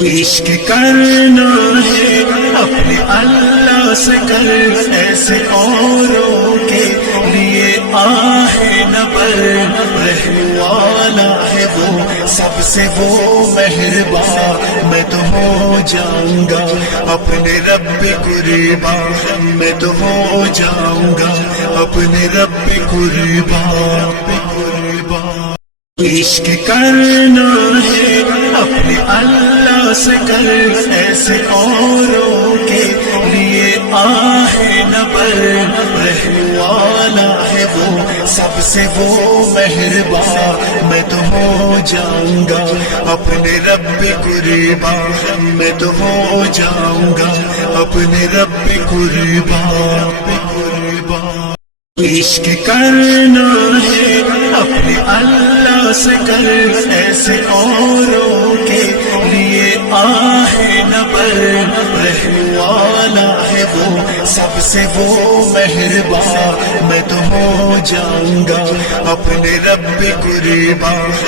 عشق کرنا ہے اپنے اللہ سے کر، ایسے اوروں کے لیے آہ نہ بر، رحم والا ہے وہ سب سے وہ مہربان، میں تو ہو جاؤں گا اپنے رب قربان، میں تو ہو جاؤں گا اپنے رب قربان۔ عشق کرنا ہے اپنے اللہ سے کر، ایسے اوروں کے لیے آہ نہ بر، رحم والا ہے وہ سب سے وہ مہربان، میں تو ہو جاؤں گا اپنے رب قربان، میں تو ہو جاؤں گا اپنے رب قربان۔ عشق کرنا ہے اپنے اللہ سے کر، ایسے اوروں کے لیے آہ نہ بر، رحم والا ہے وہ سب سے وہ مہربان، میں تو ہو جاؤں گا اپنے رب قربان۔